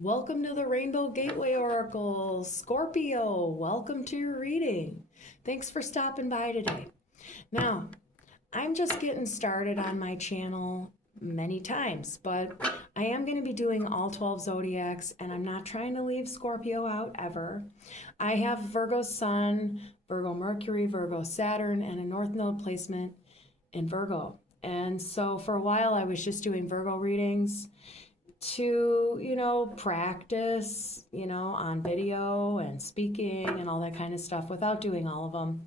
Welcome to the Rainbow Gateway Oracle. Scorpio, welcome to your reading. Thanks for stopping by today. Now, I'm just getting started on my channel many times, but I am going to be doing all 12 zodiacs, and I'm not trying to leave Scorpio out ever. I have Virgo Sun, Virgo Mercury, Virgo Saturn, and a North Node placement in Virgo. And so for a while, I was just doing Virgo readings to, practice, on video and speaking and all that kind of stuff without doing all of them.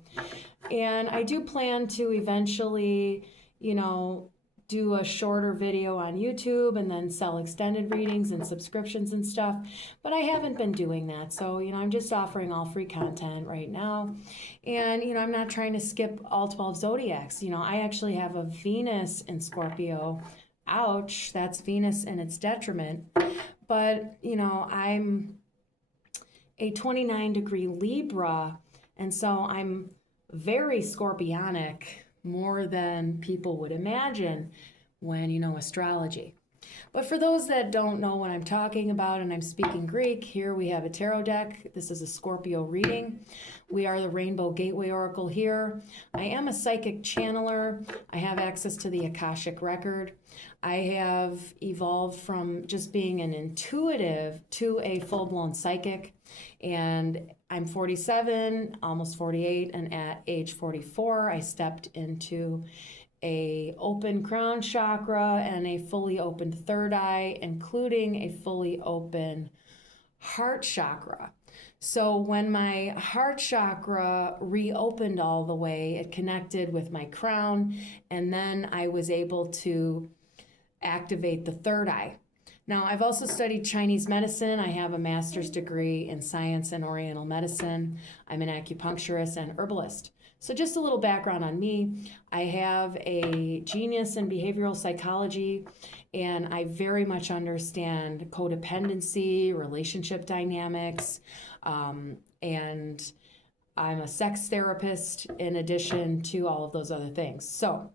And I do plan to eventually, do a shorter video on YouTube and then sell extended readings and subscriptions and stuff. But I haven't been doing that. So, I'm just offering all free content right now. And, I'm not trying to skip all 12 zodiacs. I actually have a Venus in Scorpio. Ouch, that's Venus in its detriment. But, I'm a 29-degree Libra, and so I'm very scorpionic, more than people would imagine when you know astrology. But for those that don't know what I'm talking about and I'm speaking Greek, here we have a tarot deck. This is a Scorpio reading. We are the Rainbow Gateway Oracle here. I am a psychic channeler. I have access to the Akashic Record. I have evolved from just being an intuitive to a full-blown psychic. And I'm 47, almost 48, and at age 44, I stepped into a open crown chakra and a fully opened third eye, including a fully open heart chakra. So when my heart chakra reopened all the way, it connected with my crown, and then I was able to activate the third eye. Now, I've also studied Chinese medicine. I have a master's degree in science and Oriental medicine. I'm an acupuncturist and herbalist. So just a little background on me. I have a genius in behavioral psychology, and I very much understand codependency, relationship dynamics, and I'm a sex therapist in addition to all of those other things. So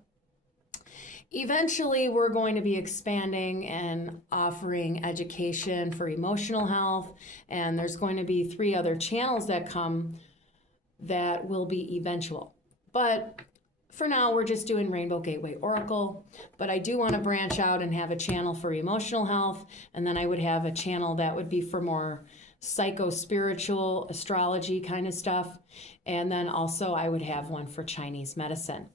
eventually, we're going to be expanding and offering education for emotional health, and there's going to be 3 other channels that come that will be eventual. But for now, we're just doing Rainbow Gateway Oracle, but I do want to branch out and have a channel for emotional health, and then I would have a channel that would be for more psycho-spiritual, astrology kind of stuff, and then also I would have one for Chinese medicine.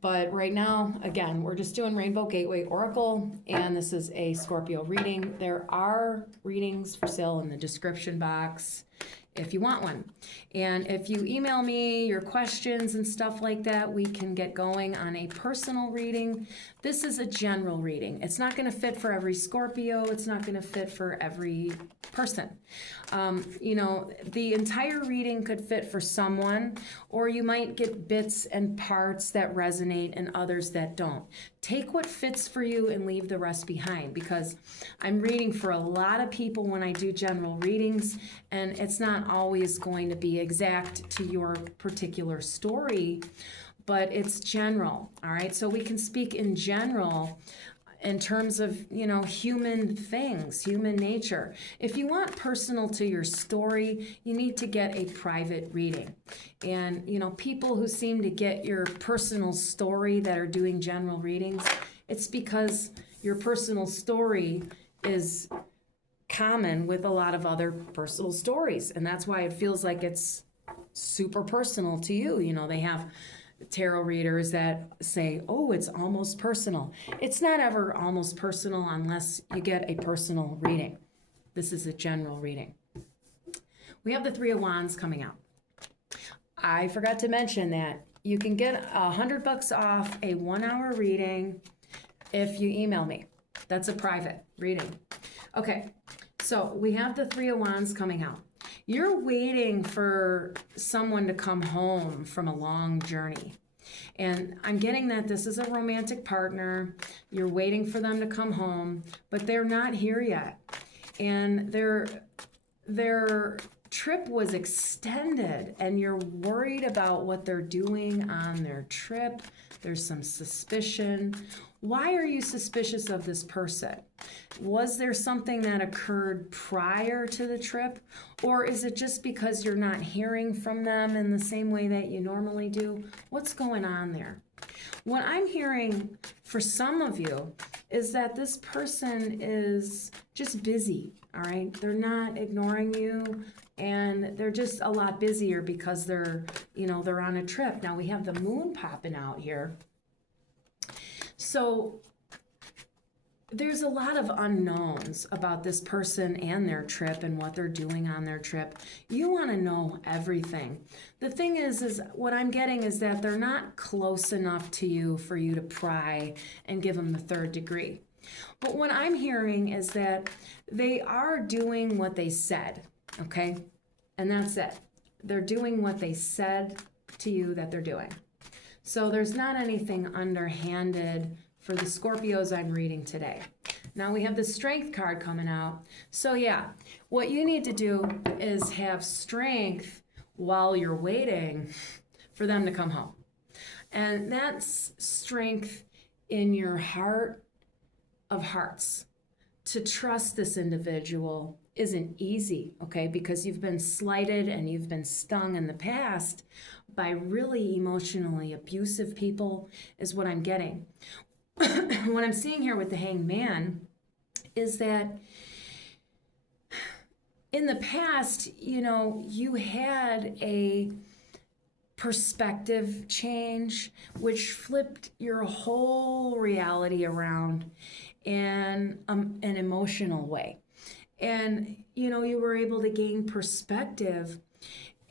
But right now, again, we're just doing Rainbow Gateway Oracle, and this is a Scorpio reading. There are readings for sale in the description box if you want one. And if you email me your questions and stuff like that, we can get going on a personal reading. This is a general reading. It's not going to fit for every Scorpio. It's not going to fit for every person. The entire reading could fit for someone, or you might get bits and parts that resonate and others that don't. Take what fits for you and leave the rest behind, because I'm reading for a lot of people when I do general readings, and it's not always going to be exact to your particular story, but it's general, all right? So we can speak in general in terms of, human things, human nature. If you want personal to your story, you need to get a private reading. And, people who seem to get your personal story that are doing general readings, it's because your personal story is common with a lot of other personal stories. And that's why it feels like it's super personal to you. They have tarot readers that say, oh, it's almost personal. It's not ever almost personal unless you get a personal reading. This is a general reading. We have the 3 of Wands coming out. I forgot to mention that you can get $100 off a 1-hour reading if you email me. That's a private reading. Okay, so we have the 3 of Wands coming out. You're waiting for someone to come home from a long journey. And I'm getting that this is a romantic partner. You're waiting for them to come home, but they're not here yet. And their trip was extended, and you're worried about what they're doing on their trip. There's some suspicion. Why are you suspicious of this person? Was there something that occurred prior to the trip? Or is it just because you're not hearing from them in the same way that you normally do? What's going on there? What I'm hearing for some of you is that this person is just busy, all right? They're not ignoring you, and they're just a lot busier because they're on a trip. Now we have the moon popping out here. So there's a lot of unknowns about this person and their trip and what they're doing on their trip. You want to know everything. The thing is what I'm getting is that they're not close enough to you for you to pry and give them the third degree. But what I'm hearing is that they are doing what they said, okay? And that's it. They're doing what they said to you that they're doing. So there's not anything underhanded for the Scorpios I'm reading today. Now we have the Strength card coming out. So yeah, what you need to do is have strength while you're waiting for them to come home. And that's strength in your heart of hearts. To trust this individual isn't easy, okay? Because you've been slighted and you've been stung in the past by really emotionally abusive people is what I'm getting. What I'm seeing here with the Hanged Man is that in the past, you had a perspective change which flipped your whole reality around in an emotional way. And, you were able to gain perspective,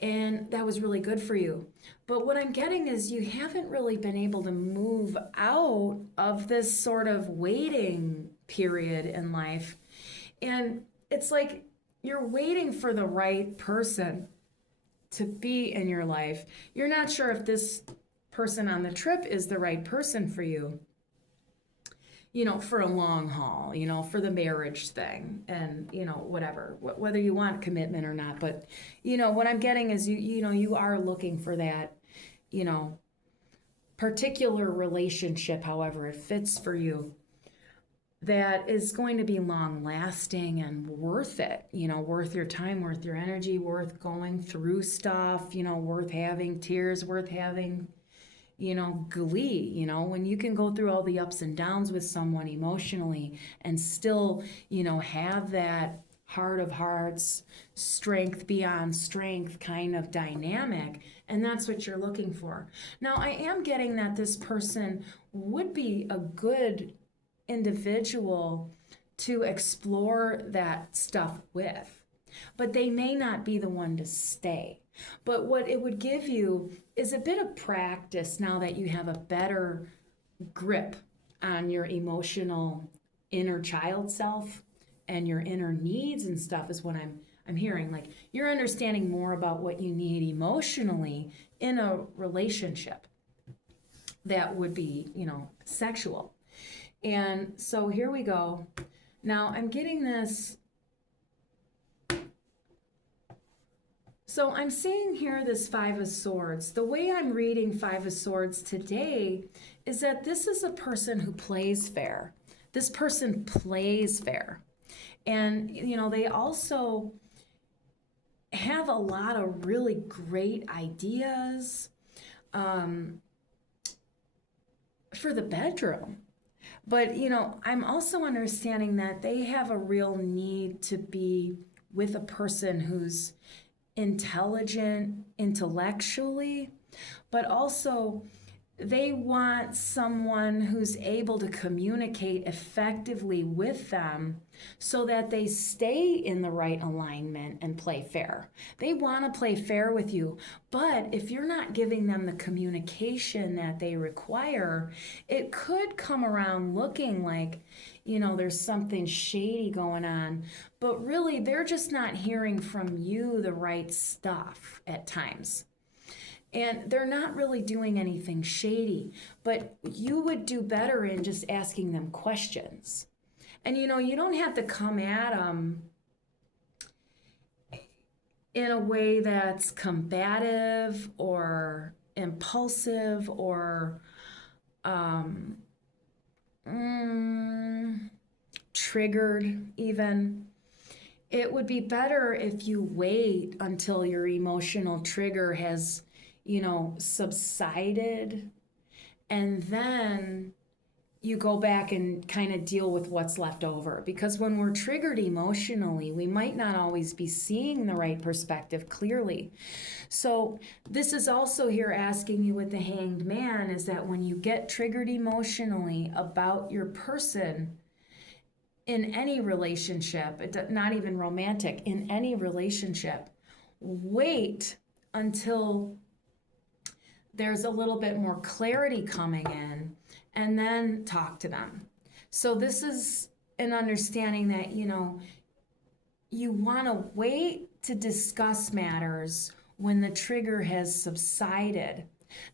and that was really good for you. But what I'm getting is you haven't really been able to move out of this sort of waiting period in life. And it's like you're waiting for the right person to be in your life. You're not sure if this person on the trip is the right person for you, for a long haul, for the marriage thing and, whatever, whether you want commitment or not. But, what I'm getting is you are looking for that, particular relationship, however it fits for you, that is going to be long lasting and worth it, worth your time, worth your energy, worth going through stuff, worth having tears, worth having, glee, when you can go through all the ups and downs with someone emotionally and still, have that heart of hearts, strength beyond strength kind of dynamic. And that's what you're looking for. Now, I am getting that this person would be a good individual to explore that stuff with, but they may not be the one to stay. But what it would give you is a bit of practice now that you have a better grip on your emotional inner child self and your inner needs and stuff is what I'm hearing. Like you're understanding more about what you need emotionally in a relationship that would be, sexual. And so here we go. Now I'm getting this. So I'm seeing here this Five of Swords. The way I'm reading Five of Swords today is that this is a person who plays fair. This person plays fair. And, they also have a lot of really great ideas for the bedroom. But, I'm also understanding that they have a real need to be with a person who's intelligent intellectually, but also they want someone who's able to communicate effectively with them so that they stay in the right alignment and play fair. They want to play fair with you, but if you're not giving them the communication that they require, it could come around looking like, there's something shady going on, but really they're just not hearing from you the right stuff at times. And they're not really doing anything shady, but you would do better in just asking them questions. And you don't have to come at them in a way that's combative or impulsive or triggered even, it would be better if you wait until your emotional trigger has, subsided, and then you go back and kind of deal with what's left over. Because when we're triggered emotionally, we might not always be seeing the right perspective clearly. So this is also here asking you with the Hanged Man, is that when you get triggered emotionally about your person in any relationship, not even romantic, in any relationship, wait until there's a little bit more clarity coming in, and then talk to them. So this is an understanding that, you want to wait to discuss matters when the trigger has subsided.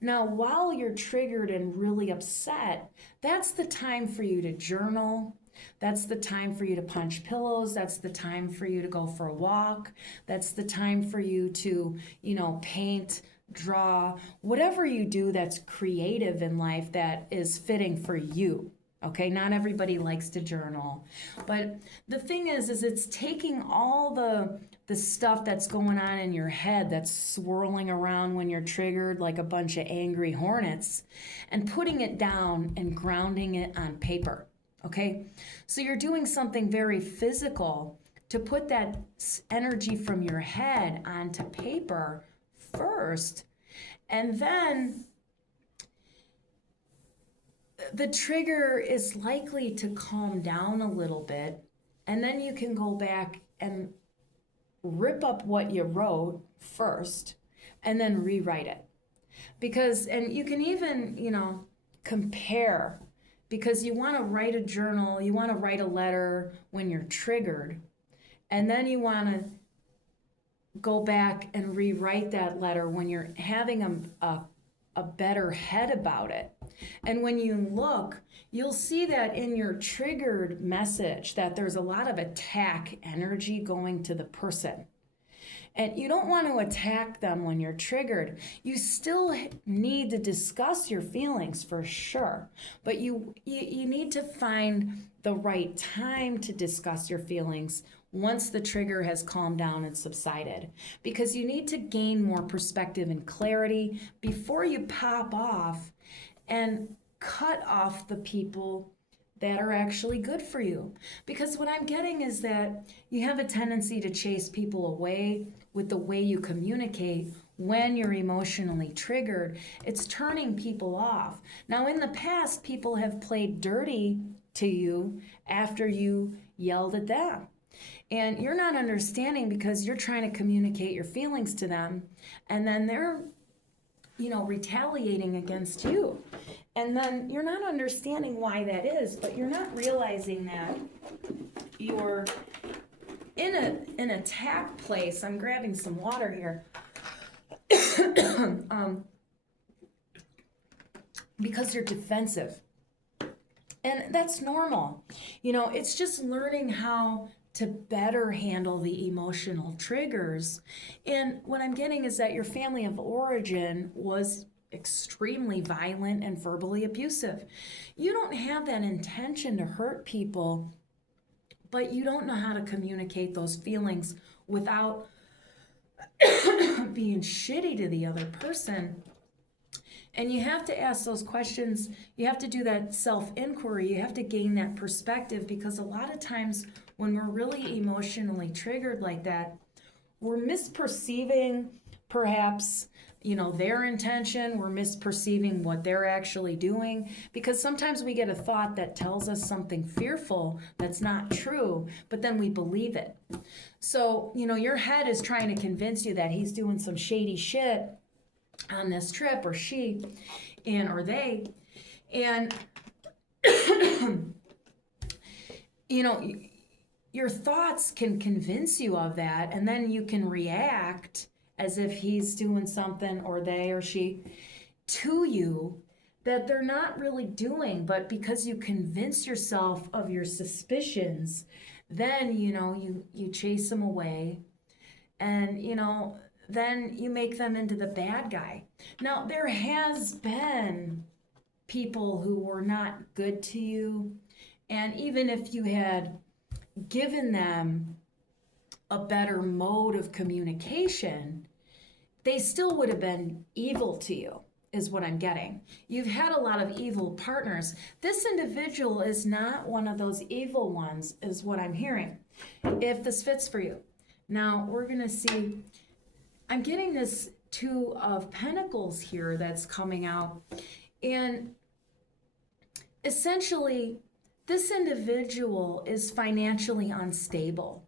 Now, while you're triggered and really upset, that's the time for you to journal. That's the time for you to punch pillows. That's the time for you to go for a walk. That's the time for you to, paint, draw, whatever you do that's creative in life that is fitting for you. Okay, not everybody likes to journal. But the thing is it's taking all the stuff that's going on in your head that's swirling around when you're triggered like a bunch of angry hornets, and putting it down and grounding it on paper. Okay, so you're doing something very physical to put that energy from your head onto paper first, and then the trigger is likely to calm down a little bit, and then you can go back and rip up what you wrote first and then rewrite it. And you can even, compare, because you want to write a journal, you want to write a letter when you're triggered, and then you want to go back and rewrite that letter when you're having a better head about it. And when you look, you'll see that in your triggered message that there's a lot of attack energy going to the person. And you don't want to attack them when you're triggered. You still need to discuss your feelings for sure, but you need to find the right time to discuss your feelings once the trigger has calmed down and subsided, because you need to gain more perspective and clarity before you pop off and cut off the people that are actually good for you. Because what I'm getting is that you have a tendency to chase people away with the way you communicate when you're emotionally triggered. It's turning people off. Now, in the past, people have played dirty to you after you yelled at them. And you're not understanding because you're trying to communicate your feelings to them, and then they're, retaliating against you. And then you're not understanding why that is, but you're not realizing that you're in an attack place. I'm grabbing some water here. Because you're defensive. And that's normal. It's just learning how to better handle the emotional triggers. And what I'm getting is that your family of origin was extremely violent and verbally abusive. You don't have that intention to hurt people, but you don't know how to communicate those feelings without being shitty to the other person. And you have to ask those questions. You have to do that self-inquiry. You have to gain that perspective, because a lot of times when we're really emotionally triggered like that, we're misperceiving perhaps, their intention. We're misperceiving what they're actually doing, because sometimes we get a thought that tells us something fearful that's not true, but then we believe it. So, your head is trying to convince you that he's doing some shady shit on this trip, or she, or they, and your thoughts can convince you of that, and then you can react as if he's doing something, or they or she, to you that they're not really doing, but because you convince yourself of your suspicions, then you chase them away, and then you make them into the bad guy. Now, there has been people who were not good to you. And even if you had given them a better mode of communication, they still would have been evil to you, is what I'm getting. You've had a lot of evil partners. This individual is not one of those evil ones, is what I'm hearing, if this fits for you. Now, we're going to see, I'm getting this Two of Pentacles here that's coming out. And essentially, this individual is financially unstable,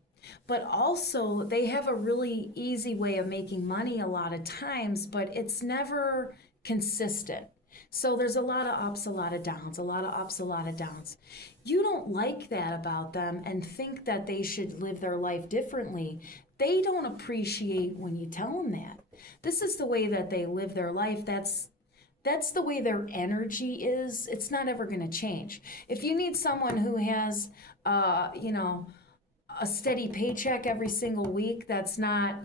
but also they have a really easy way of making money a lot of times, but it's never consistent. So there's a lot of ups, a lot of downs, a lot of ups, a lot of downs. You don't like that about them and think that they should live their life differently. They don't appreciate when you tell them that. This is the way that they live their life. That's the way their energy is. It's not ever going to change. If you need someone who has, a steady paycheck every single week, that's not,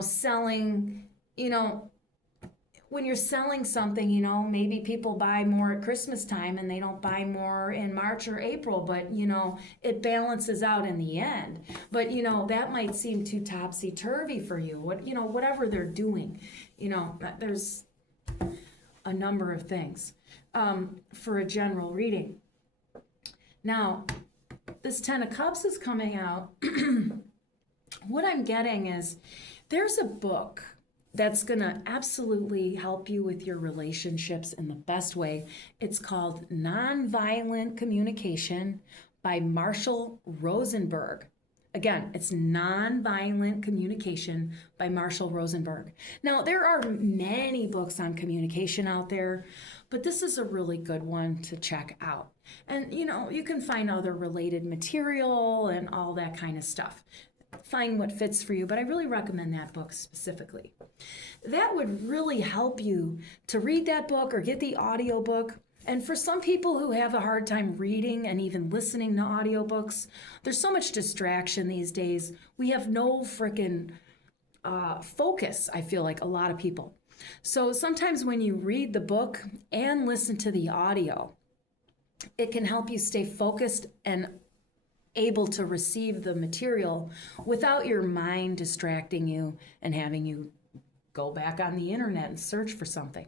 selling, when you're selling something, maybe people buy more at Christmas time and they don't buy more in March or April, but, it balances out in the end. But, that might seem too topsy-turvy for you. Whatever they're doing, there's a number of things for a general reading. Now, this Ten of Cups is coming out. What I'm getting is there's a book that's going to absolutely help you with your relationships in the best way. It's called Nonviolent Communication by Marshall Rosenberg. Again, it's Nonviolent Communication by Marshall Rosenberg. Now, there are many books on communication out there, but this is a really good one to check out. And, you can find other related material and all that kind of stuff. Find what fits for you, but I really recommend that book specifically. That would really help you to read that book or get the audio book. And for some people who have a hard time reading and even listening to audiobooks, there's so much distraction these days. We have no freaking focus, I feel like, a lot of people. So sometimes when you read the book and listen to the audio, it can help you stay focused and able to receive the material without your mind distracting you and having you go back on the internet and search for something.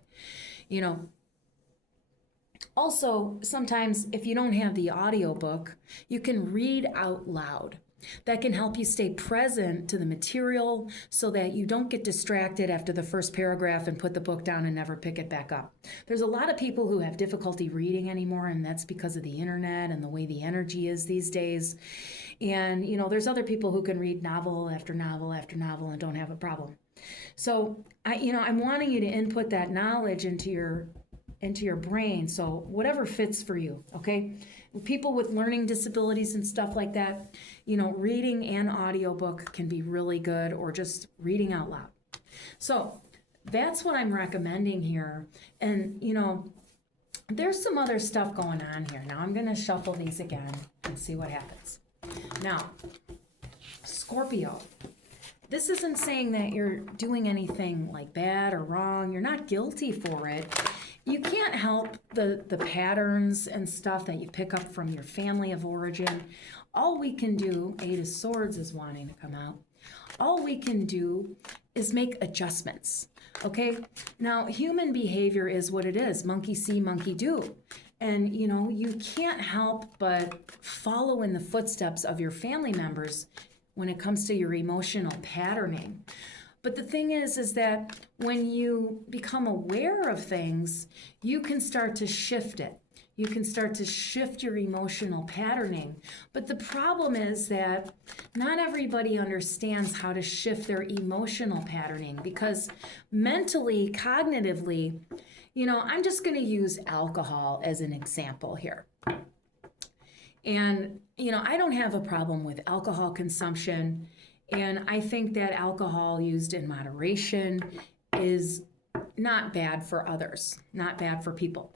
Also, sometimes if you don't have the audiobook, you can read out loud. That can help you stay present to the material so that you don't get distracted after the first paragraph and put the book down and never pick it back up. There's a lot of people who have difficulty reading anymore, and that's because of the internet and the way the energy is these days. And, there's other people who can read novel after novel after novel and don't have a problem. So, I'm wanting you to input that knowledge into your brain, so whatever fits for you, okay? People with learning disabilities and stuff like that, reading an audiobook can be really good, or just reading out loud. So that's what I'm recommending here. And, there's some other stuff going on here. Now I'm going to shuffle these again and see what happens. Now, Scorpio. This isn't saying that you're doing anything like bad or wrong. You're not guilty for it. You can't help the patterns and stuff that you pick up from your family of origin. All we can do, Eight of Swords is wanting to come out. All we can do is make adjustments, okay? Now, human behavior is what it is. Monkey see, monkey do. And, you can't help but follow in the footsteps of your family members when it comes to your emotional patterning. But the thing is that when you become aware of things, you can start to shift it. You can start to shift your emotional patterning. But the problem is that not everybody understands how to shift their emotional patterning, because mentally, cognitively, I'm just going to use alcohol as an example here. And, I don't have a problem with alcohol consumption. And I think that alcohol used in moderation is not bad for others, not bad for people.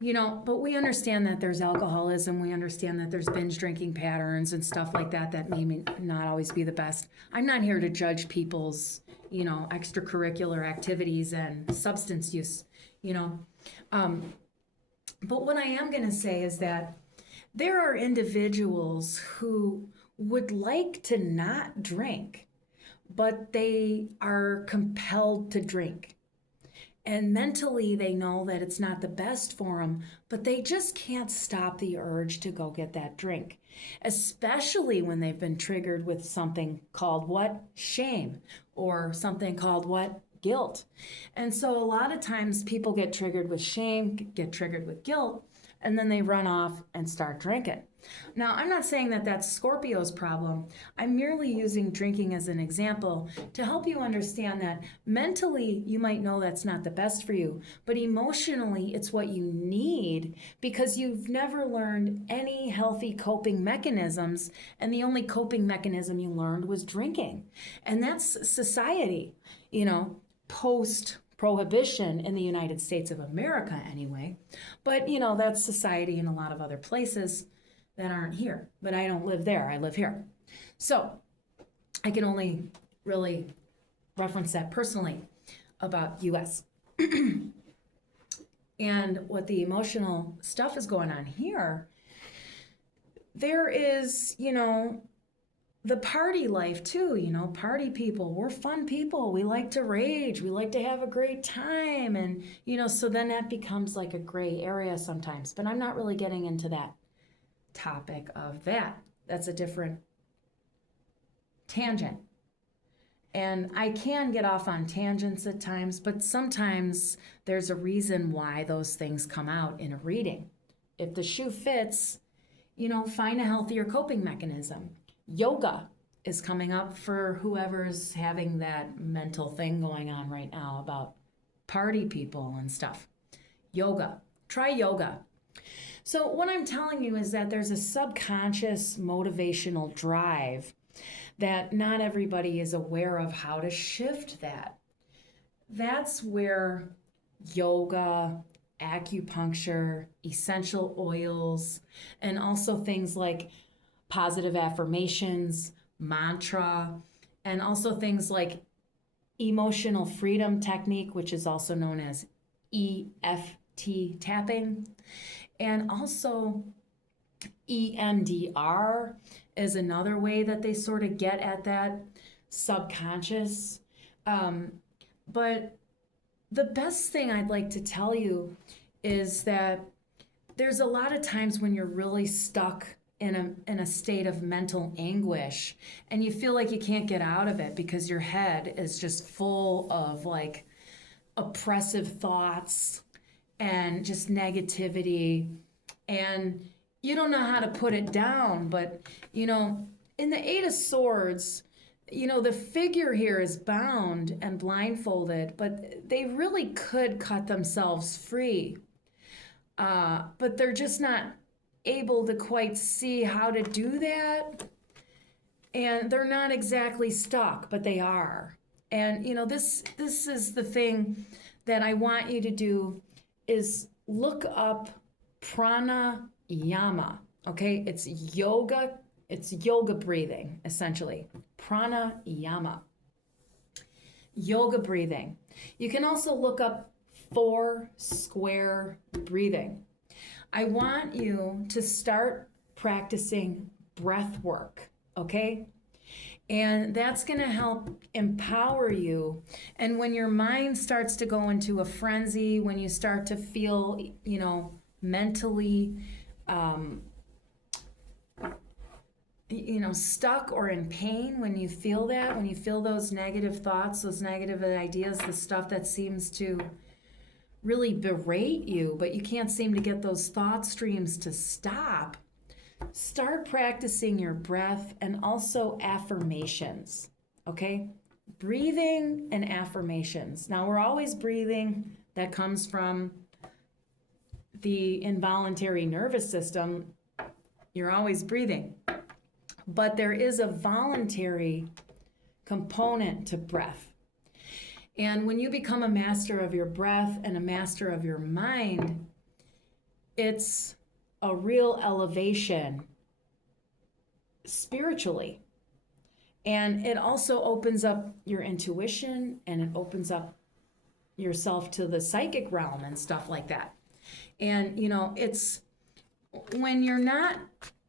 But we understand that there's alcoholism. We understand that there's binge drinking patterns and stuff like that that may not always be the best. I'm not here to judge people's, extracurricular activities and substance use. you know. But what I am going to say is that there are individuals who would like to not drink, but they are compelled to drink. And mentally, they know that it's not the best for them, but they just can't stop the urge to go get that drink, especially when they've been triggered with something called what? Shame, or something called what? Guilt. And so a lot of times people get triggered with shame, get triggered with guilt, and then they run off and start drinking. Now, I'm not saying that that's Scorpio's problem. I'm merely using drinking as an example to help you understand that mentally you might know that's not the best for you, but emotionally it's what you need because you've never learned any healthy coping mechanisms, and the only coping mechanism you learned was drinking. And that's society, post prohibition in the United States of America anyway. But, that's society in a lot of other places that aren't here. But I don't live there. I live here. So I can only really reference that personally about US. And what the emotional stuff is going on here, there is, the party life too, party people, we're fun people. We like to rage. We like to have a great time. And, so then that becomes like a gray area sometimes, but I'm not really getting into that topic of that. That's a different tangent. And I can get off on tangents at times, but sometimes there's a reason why those things come out in a reading. If the shoe fits, find a healthier coping mechanism. Yoga is coming up for whoever's having that mental thing going on right now about party people and stuff. Yoga. Try yoga. So what I'm telling you is that there's a subconscious motivational drive that not everybody is aware of how to shift that. That's where yoga, acupuncture, essential oils, and also things like positive affirmations, mantra, and also things like emotional freedom technique, which is also known as EFT tapping, and also EMDR is another way that they sort of get at that subconscious. But the best thing I'd like to tell you is that there's a lot of times when you're really stuck in a state of mental anguish and you feel like you can't get out of it because your head is just full of like oppressive thoughts and just negativity, and you don't know how to put it down. But in the Eight of Swords, the figure here is bound and blindfolded, but they really could cut themselves free, but they're just not able to quite see how to do that. And they're not exactly stuck, but they are. And this is the thing that I want you to do, is look up pranayama. Okay, it's yoga breathing, essentially. Pranayama, yoga breathing. You can also look up 4 square breathing. I want you to start practicing breath work, okay? And that's going to help empower you. And when your mind starts to go into a frenzy, when you start to feel, mentally, stuck or in pain, when you feel that, when you feel those negative thoughts, those negative ideas, the stuff that seems to really berate you, but you can't seem to get those thought streams to stop, start practicing your breath and also affirmations, okay? Breathing and affirmations. Now, we're always breathing. That comes from the involuntary nervous system. You're always breathing. But there is a voluntary component to breath. And when you become a master of your breath and a master of your mind, it's a real elevation spiritually. And it also opens up your intuition, and it opens up yourself to the psychic realm and stuff like that. And, it's when you're not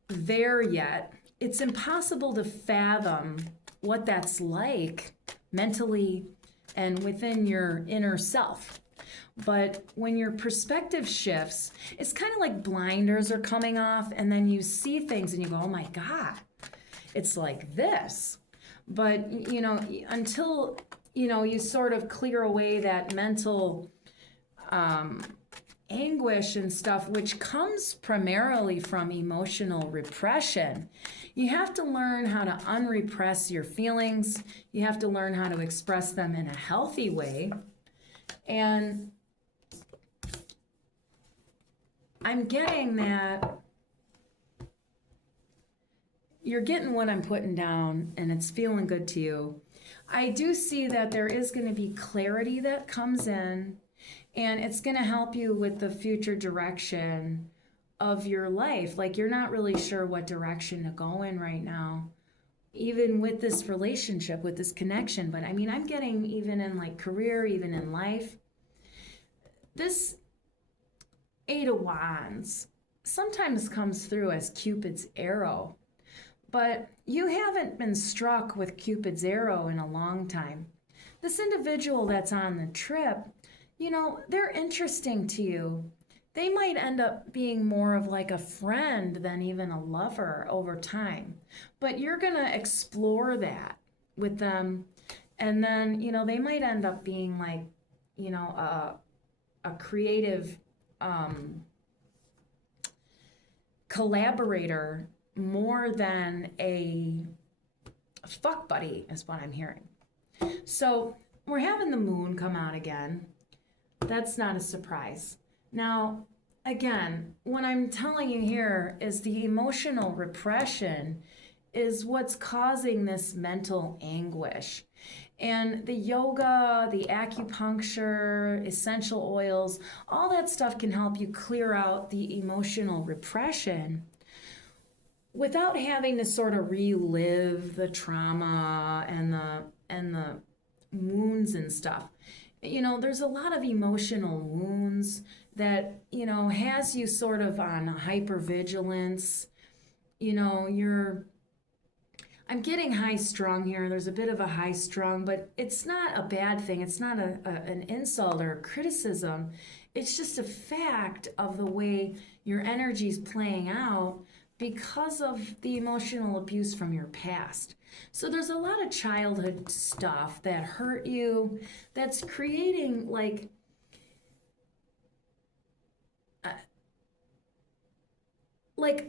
there yet, it's impossible to fathom what that's like mentally and within your inner self. But when your perspective shifts, it's kind of like blinders are coming off, and then you see things and you go, oh my God, it's like this. But, until, you sort of clear away that mental anguish and stuff, which comes primarily from emotional repression, you have to learn how to unrepress your feelings. You have to learn how to express them in a healthy way. And I'm getting that you're getting what I'm putting down, and it's feeling good to you. I do see that there is going to be clarity that comes in, and it's going to help you with the future direction of your life. Like, you're not really sure what direction to go in right now, even with this relationship, with this connection. But I mean, I'm getting even in like career, even in life, this Eight of Wands sometimes comes through as Cupid's arrow, but you haven't been struck with Cupid's arrow in a long time. This individual that's on the trip, they're interesting to you. They might end up being more of like a friend than even a lover over time, but you're going to explore that with them. And then, they might end up being like, a creative collaborator more than a fuck buddy, is what I'm hearing. So we're having the moon come out again. That's not a surprise. Now, again, what I'm telling you here is the emotional repression is what's causing this mental anguish. And the yoga, the acupuncture, essential oils, all that stuff can help you clear out the emotional repression without having to sort of relive the trauma and the wounds and stuff. There's a lot of emotional wounds that, has you sort of on hypervigilance. I'm getting high strung here. There's a bit of a high strung, but it's not a bad thing. It's not an insult or a criticism. It's just a fact of the way your energy's playing out because of the emotional abuse from your past. So there's a lot of childhood stuff that hurt you, that's creating like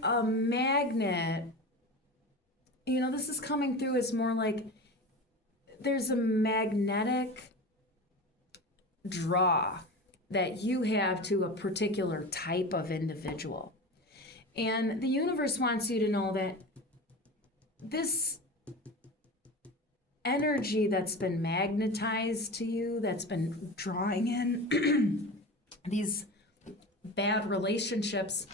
a magnet. This is coming through as more like there's a magnetic draw that you have to a particular type of individual. And the universe wants you to know that this energy that's been magnetized to you, that's been drawing in these bad relationships,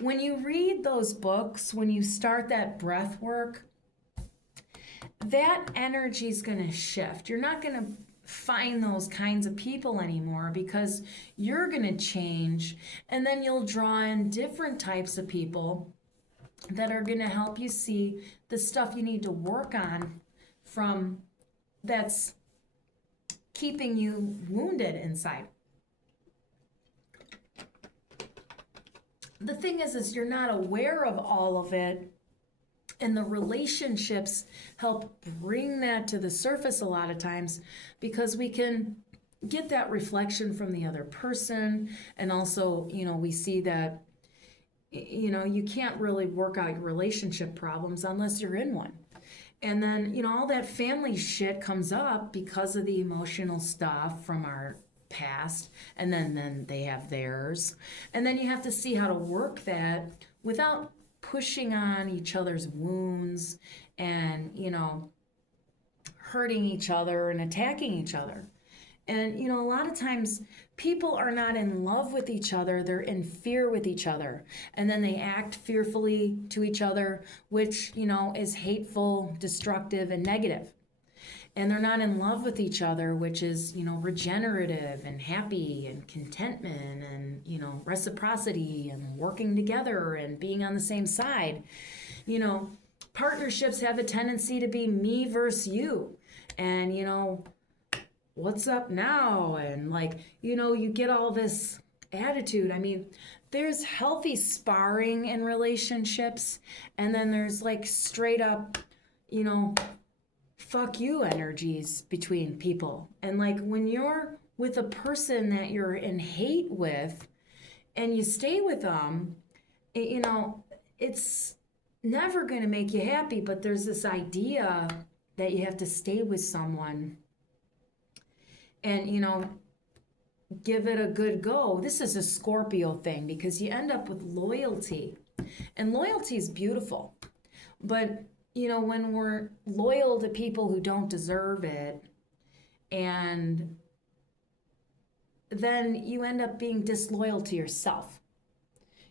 when you read those books, when you start that breath work, that energy is going to shift. You're not going to find those kinds of people anymore because you're going to change, and then you'll draw in different types of people that are going to help you see the stuff you need to work on from that's keeping you wounded inside. The thing is you're not aware of all of it, and the relationships help bring that to the surface a lot of times because we can get that reflection from the other person. And also, we see that, you can't really work out your relationship problems unless you're in one. And then, all that family shit comes up because of the emotional stuff from our past, and then they have theirs. And then you have to see how to work that without pushing on each other's wounds and, hurting each other and attacking each other. And, a lot of times people are not in love with each other, they're in fear with each other. And then they act fearfully to each other, which, is hateful, destructive, and negative. and they're not in love with each other, which is, regenerative and happy and contentment and, reciprocity and working together and being on the same side. Partnerships have a tendency to be me versus you. And, what's up now? And you get all this attitude. I mean, there's healthy sparring in relationships, and then there's straight up, fuck you energies between people. And when you're with a person that you're in hate with and you stay with them, it's never going to make you happy, but there's this idea that you have to stay with someone and, give it a good go. This is a Scorpio thing because you end up with loyalty. And loyalty is beautiful. But, when we're loyal to people who don't deserve it, and then you end up being disloyal to yourself.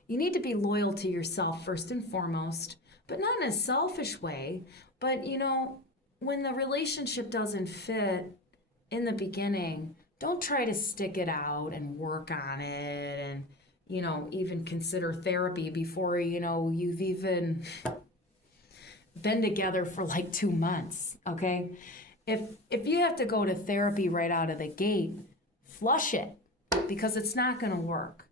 You need to be loyal to yourself first and foremost, but not in a selfish way. But, when the relationship doesn't fit in the beginning, don't try to stick it out and work on it and, even consider therapy before, you've even been together for 2 months, okay? If you have to go to therapy right out of the gate, flush it because it's not going to work.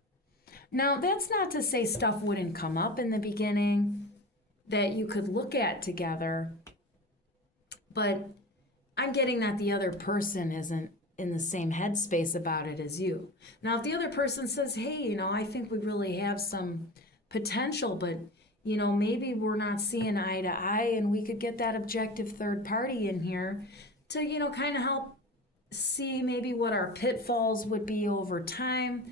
Now, that's not to say stuff wouldn't come up in the beginning that you could look at together, but I'm getting that the other person isn't in the same headspace about it as you. Now, if the other person says, hey, I think we really have some potential, but, maybe we're not seeing eye to eye, and we could get that objective third party in here to, kind of help see maybe what our pitfalls would be over time.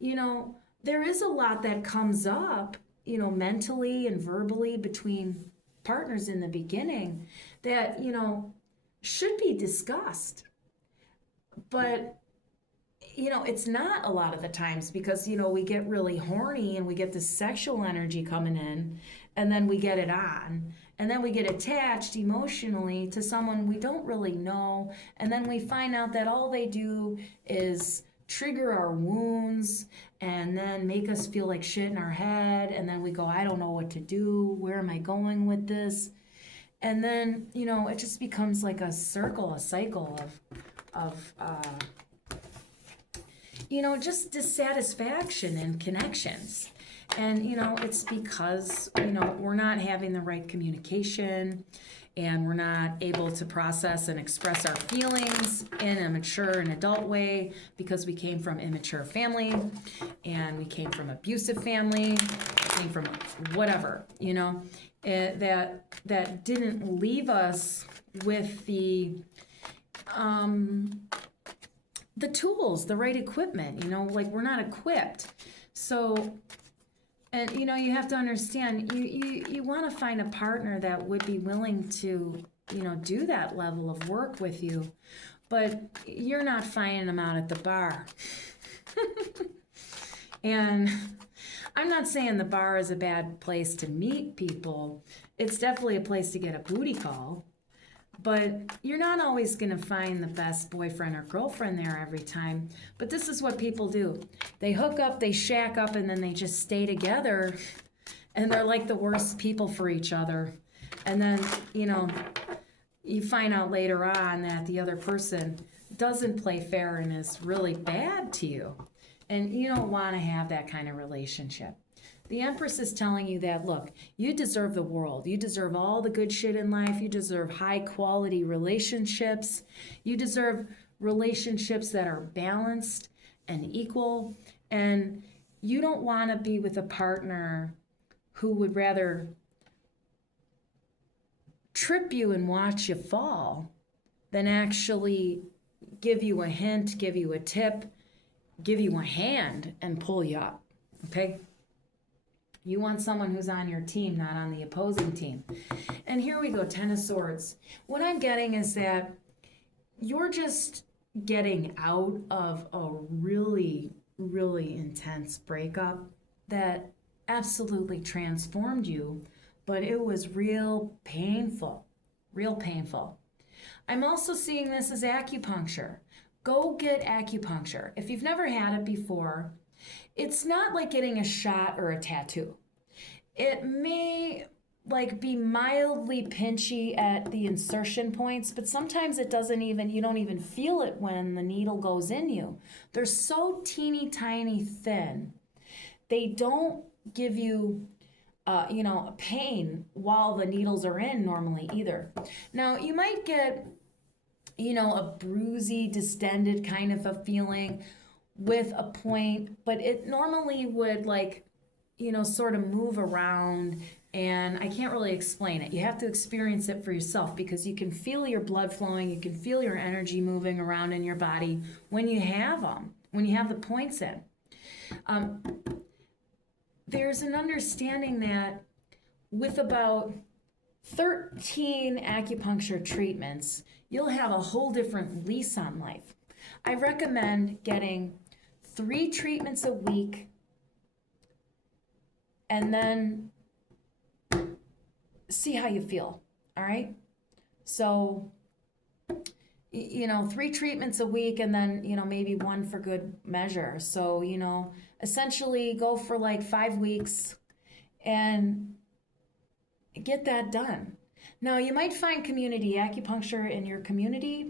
There is a lot that comes up, mentally and verbally between partners in the beginning that, should be discussed. But, it's not a lot of the times because, we get really horny and we get this sexual energy coming in, and then we get it on. And then we get attached emotionally to someone we don't really know. And then we find out that all they do is trigger our wounds and then make us feel like shit in our head. And then we go, I don't know what to do. Where am I going with this? And then, it just becomes like a cycle of just dissatisfaction and connections. And, it's because, we're not having the right communication, and we're not able to process and express our feelings in a mature and adult way because we came from immature family, and we came from abusive family, came from whatever, that didn't leave us with the tools, the right equipment, we're not equipped. So, and you have to understand, you want to find a partner that would be willing to, do that level of work with you, but you're not finding them out at the bar. And I'm not saying the bar is a bad place to meet people. It's definitely a place to get a booty call. But you're not always going to find the best boyfriend or girlfriend there every time. But this is what people do. They hook up, they shack up, and then they just stay together. And they're like the worst people for each other. And then, you find out later on that the other person doesn't play fair and is really bad to you. And you don't want to have that kind of relationship. The Empress is telling you that, look, you deserve the world. You deserve all the good shit in life. You deserve high quality relationships. You deserve relationships that are balanced and equal. And you don't want to be with a partner who would rather trip you and watch you fall than actually give you a hint, give you a tip, give you a hand and pull you up, okay? You want someone who's on your team, not on the opposing team. And here we go, Ten of Swords. What I'm getting is that you're just getting out of a really, really intense breakup that absolutely transformed you, but it was real painful, real painful. I'm also seeing this as acupuncture. Go get acupuncture. If you've never had it before, it's not like getting a shot or a tattoo. It may like be mildly pinchy at the insertion points, but sometimes it doesn't even, you don't even feel it when the needle goes in you. They're so teeny tiny thin. They don't give you pain while the needles are in normally either. Now you might get, a bruisey, distended kind of a feeling with a point, but it normally would sort of move around, and I can't really explain it. You have to experience it for yourself because you can feel your blood flowing, you can feel your energy moving around in your body when you have them, when you have the points in. There's an understanding that with about 13 acupuncture treatments, you'll have a whole different lease on life. I recommend getting 3 treatments a week and then see how you feel, all right? So, 3 treatments a week and then, maybe 1 for good measure. So, essentially go for like 5 weeks and get that done. Now, you might find community acupuncture in your community.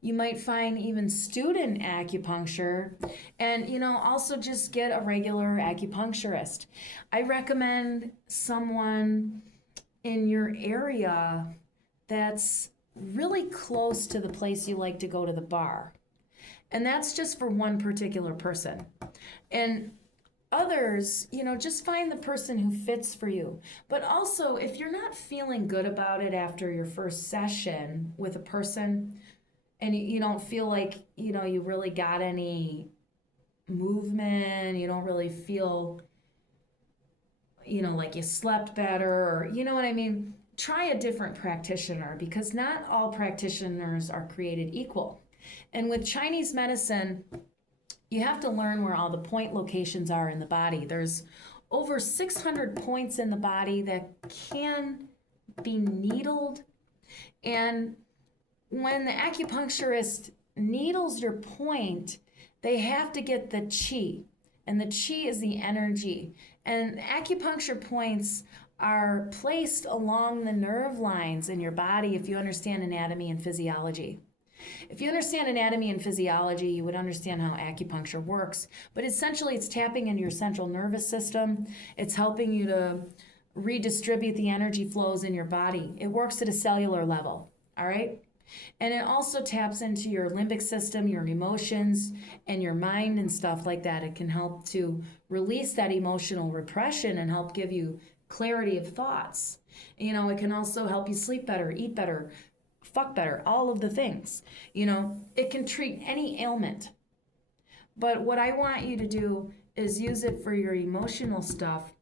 You might find even student acupuncture, and, also just get a regular acupuncturist. I recommend someone in your area that's really close to the place you like to go to the bar. And that's just for one particular person. And others, just find the person who fits for you. But also, if you're not feeling good about it after your first session with a person and you don't feel like, you really got any movement, you don't really feel, like you slept better, or, you know what I mean? Try a different practitioner, because not all practitioners are created equal. And with Chinese medicine, you have to learn where all the point locations are in the body. There's over 600 points in the body that can be needled. And when the acupuncturist needles your point, they have to get the qi. And the qi is the energy. And acupuncture points are placed along the nerve lines in your body if you understand anatomy and physiology. If you understand anatomy and physiology, you would understand how acupuncture works. But essentially, it's tapping into your central nervous system. It's helping you to redistribute the energy flows in your body. It works at a cellular level, all right? And it also taps into your limbic system, your emotions, and your mind and stuff like that. It can help to release that emotional repression and help give you clarity of thoughts. It can also help you sleep better, eat better, fuck better, all of the things. It can treat any ailment. But what I want you to do is use it for your emotional stuff.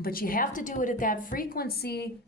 But you have to do it at that frequency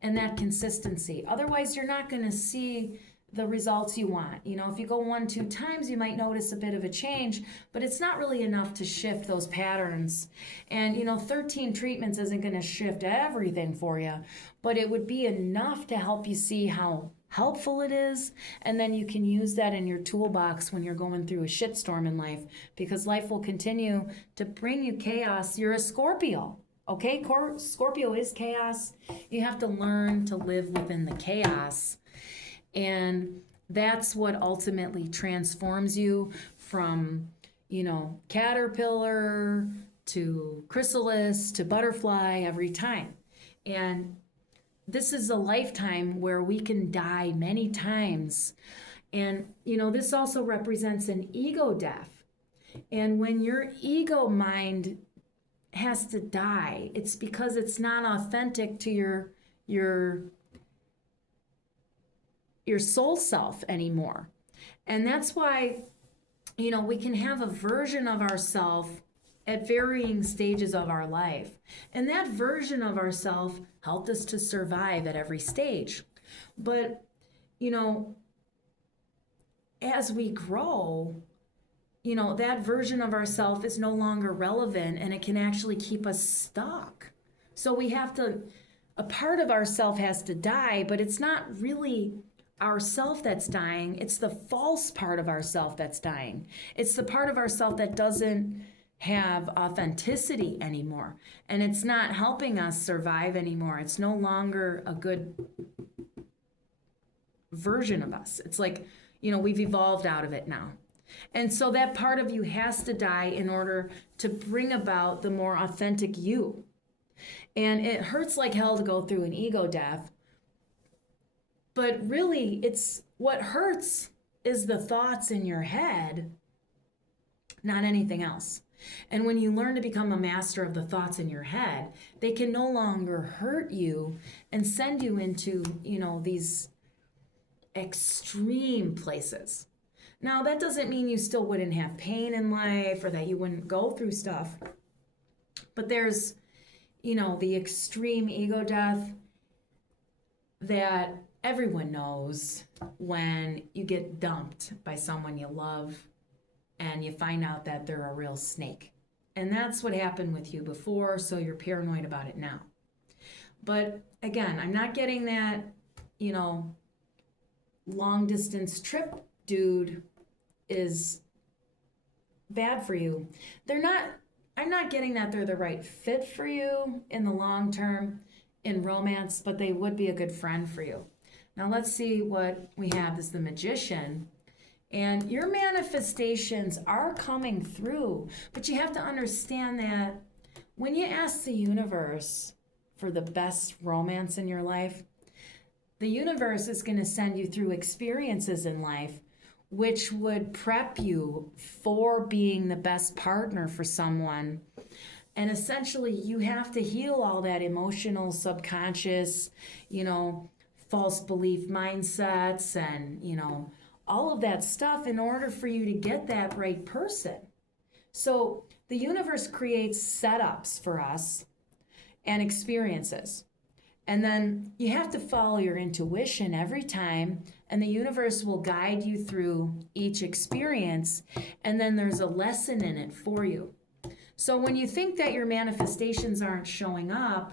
and that consistency. Otherwise, you're not going to see the results you want. If you go 1-2 times, you might notice a bit of a change, but it's not really enough to shift those patterns. And 13 treatments isn't going to shift everything for you, but it would be enough to help you see how helpful it is, and then you can use that in your toolbox when you're going through a shitstorm in life, because life will continue to bring you chaos. You're a Scorpio. Okay, Scorpio is chaos. You have to learn to live within the chaos. And that's what ultimately transforms you from, caterpillar to chrysalis to butterfly every time. And this is a lifetime where we can die many times. And, this also represents an ego death. And when your ego mind has to die, it's because it's not authentic to your soul self anymore. And that's why, we can have a version of ourself at varying stages of our life. And that version of ourself helped us to survive at every stage. But, as we grow, that version of ourself is no longer relevant, and it can actually keep us stuck. So we have to, a part of ourself has to die, but it's not really ourself that's dying. It's the false part of ourself that's dying. It's the part of ourself that doesn't have authenticity anymore. And it's not helping us survive anymore. It's no longer a good version of us. It's like, we've evolved out of it now. And so that part of you has to die in order to bring about the more authentic you. And it hurts like hell to go through an ego death. But really, it's what hurts is the thoughts in your head, not anything else. And when you learn to become a master of the thoughts in your head, they can no longer hurt you and send you into, these extreme places. Now, that doesn't mean you still wouldn't have pain in life or that you wouldn't go through stuff. But there's, the extreme ego death that everyone knows when you get dumped by someone you love and you find out that they're a real snake. And that's what happened with you before, so you're paranoid about it now. But again, I'm not getting that, long distance trip dude is bad for you. I'm not getting that they're the right fit for you in the long term in romance, but they would be a good friend for you. Now let's see what we have. This is the Magician. And your manifestations are coming through, but you have to understand that when you ask the universe for the best romance in your life, the universe is going to send you through experiences in life which would prep you for being the best partner for someone. And essentially, you have to heal all that emotional, subconscious, false belief mindsets and, all of that stuff in order for you to get that right person. So the universe creates setups for us and experiences. And then you have to follow your intuition every time, and the universe will guide you through each experience, and then there's a lesson in it for you. So when you think that your manifestations aren't showing up,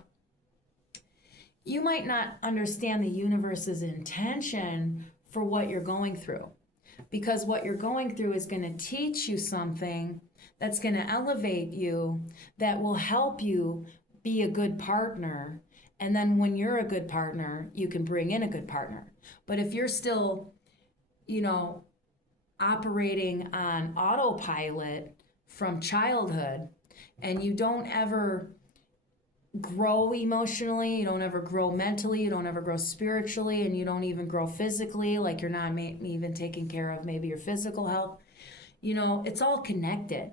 you might not understand the universe's intention for what you're going through. Because what you're going through is going to teach you something that's going to elevate you, that will help you be a good partner. And then when you're a good partner, you can bring in a good partner. But if you're still, operating on autopilot from childhood and you don't ever grow emotionally, you don't ever grow mentally, you don't ever grow spiritually, and you don't even grow physically, like you're not even taking care of maybe your physical health, it's all connected.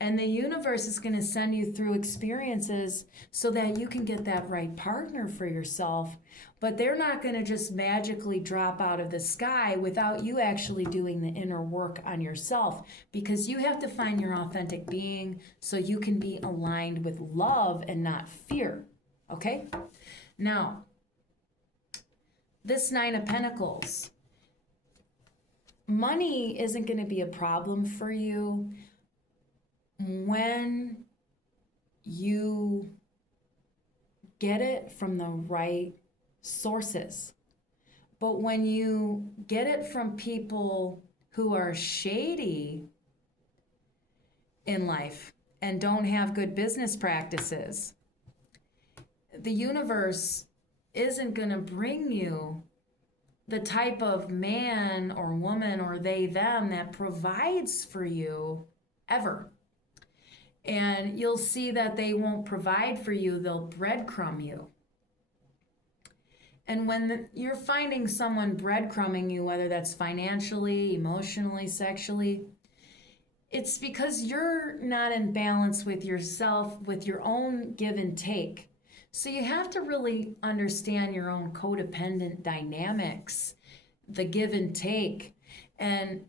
And the universe is going to send you through experiences so that you can get that right partner for yourself. But they're not going to just magically drop out of the sky without you actually doing the inner work on yourself, because you have to find your authentic being so you can be aligned with love and not fear. Okay? Now, this Nine of Pentacles, money isn't going to be a problem for you when you get it from the right sources. But when you get it from people who are shady in life and don't have good business practices, the universe isn't going to bring you the type of man or woman or they, them that provides for you ever. And you'll see that they won't provide for you, they'll breadcrumb you. And when you're finding someone breadcrumbing you, whether that's financially, emotionally, sexually, it's because you're not in balance with yourself, with your own give and take. So you have to really understand your own codependent dynamics, the give and take. And,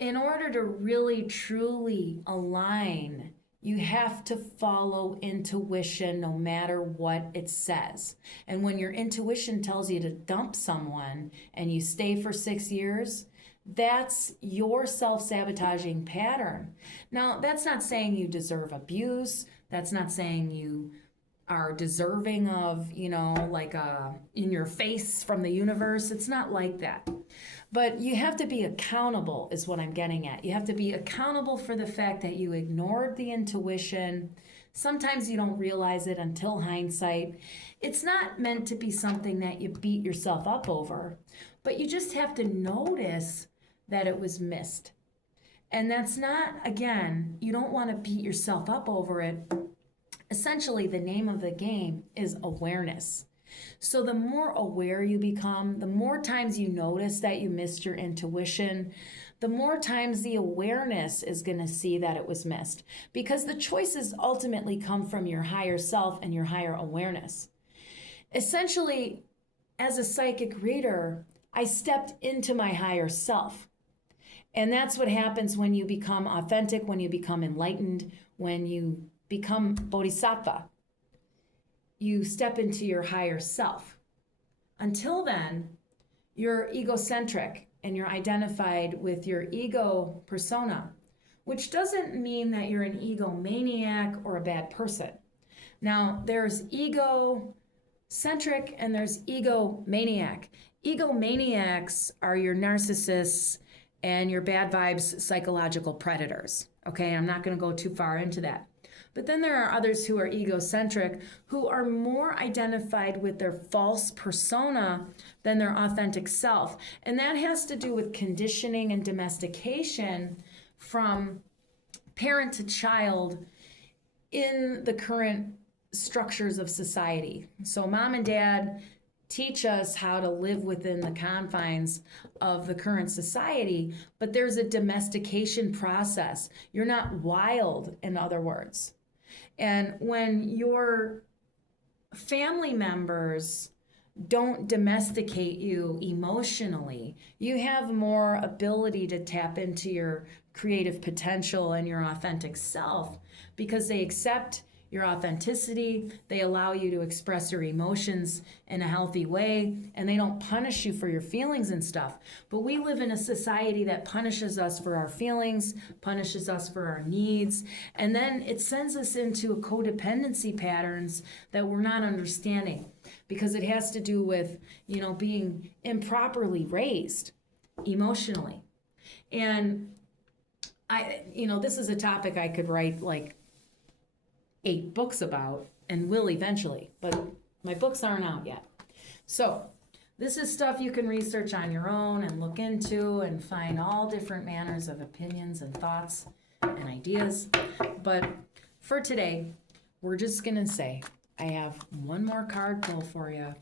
in order to really, truly align, you have to follow intuition no matter what it says. And when your intuition tells you to dump someone and you stay for 6 years, that's your self-sabotaging pattern. Now, that's not saying you deserve abuse. That's not saying you are deserving of, like a in your face from the universe. It's not like that. But you have to be accountable, is what I'm getting at. You have to be accountable for the fact that you ignored the intuition. Sometimes you don't realize it until hindsight. It's not meant to be something that you beat yourself up over, but you just have to notice that it was missed. And that's not, again, you don't want to beat yourself up over it. Essentially, the name of the game is awareness. So the more aware you become, the more times you notice that you missed your intuition, the more times the awareness is going to see that it was missed, because the choices ultimately come from your higher self and your higher awareness. Essentially, as a psychic reader, I stepped into my higher self. And that's what happens when you become authentic, when you become enlightened, when you become bodhisattva. You step into your higher self. Until then, you're egocentric and you're identified with your ego persona, which doesn't mean that you're an egomaniac or a bad person. Now, there's egocentric and there's egomaniac. Egomaniacs are your narcissists and your bad vibes psychological predators. Okay, I'm not going to go too far into that. But then there are others who are egocentric, who are more identified with their false persona than their authentic self. And that has to do with conditioning and domestication from parent to child in the current structures of society. So mom and dad teach us how to live within the confines of the current society, but there's a domestication process. You're not wild, in other words. And when your family members don't domesticate you emotionally, you have more ability to tap into your creative potential and your authentic self, because they accept your authenticity, they allow you to express your emotions in a healthy way, and they don't punish you for your feelings and stuff. But we live in a society that punishes us for our feelings, punishes us for our needs, and then it sends us into codependency patterns that we're not understanding, because it has to do with, being improperly raised emotionally. And this is a topic I could write like 8 books about, and will eventually, but my books aren't out yet. So this is stuff you can research on your own and look into and find all different manners of opinions and thoughts and ideas. But for today, we're just gonna say I have one more card pull for you,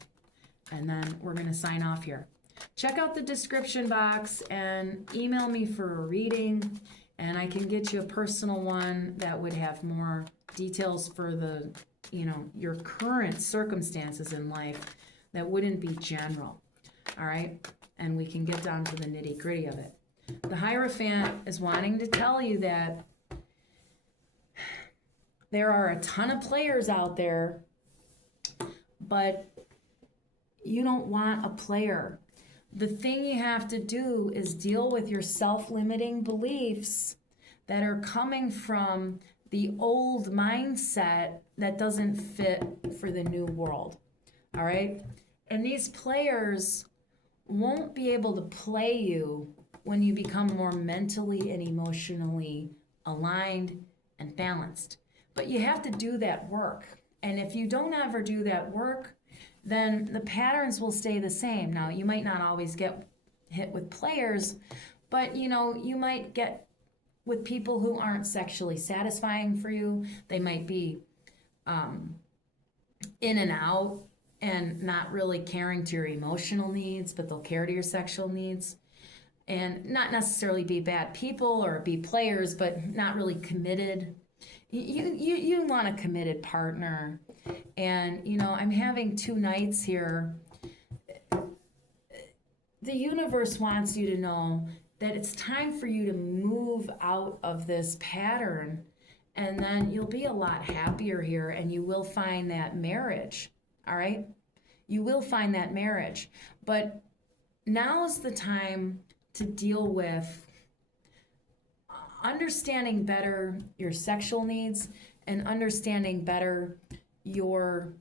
and then we're gonna sign off here. Check out the description box and email me for a reading, and I can get you a personal one that would have more details for the, your current circumstances in life that wouldn't be general. All right? And we can get down to the nitty-gritty of it. The Hierophant is wanting to tell you that there are a ton of players out there, but you don't want a player. The thing you have to do is deal with your self-limiting beliefs that are coming from the old mindset that doesn't fit for the new world. All right? And these players won't be able to play you when you become more mentally and emotionally aligned and balanced. But you have to do that work. And if you don't ever do that work, then the patterns will stay the same. Now, you might not always get hit with players, but you might get with people who aren't sexually satisfying for you. They might be in and out and not really caring to your emotional needs, but they'll care to your sexual needs. And not necessarily be bad people or be players, but not really committed. You want a committed partner. And, I'm having 2 nights here. The universe wants you to know that it's time for you to move out of this pattern, and then you'll be a lot happier here, and you will find that marriage. All right? You will find that marriage. But now is the time to deal with understanding better your sexual needs and understanding better your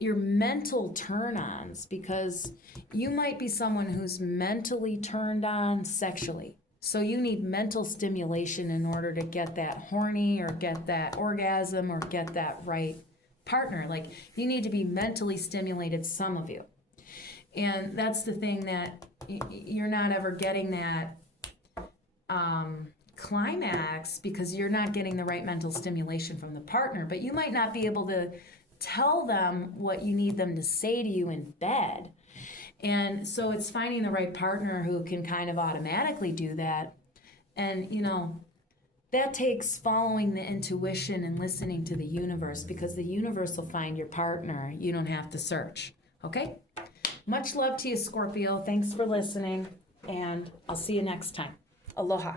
mental turn-ons, because you might be someone who's mentally turned on sexually. So you need mental stimulation in order to get that horny or get that orgasm or get that right partner. Like, you need to be mentally stimulated, some of you. And that's the thing, that you're not ever getting that climax because you're not getting the right mental stimulation from the partner. But you might not be able to tell them what you need them to say to you in bed. And so it's finding the right partner who can kind of automatically do that. And, you know, that takes following the intuition and listening to the universe, because the universe will find your partner. You don't have to search. Okay? Much love to you, Scorpio. Thanks for listening, and I'll see you next time. Aloha.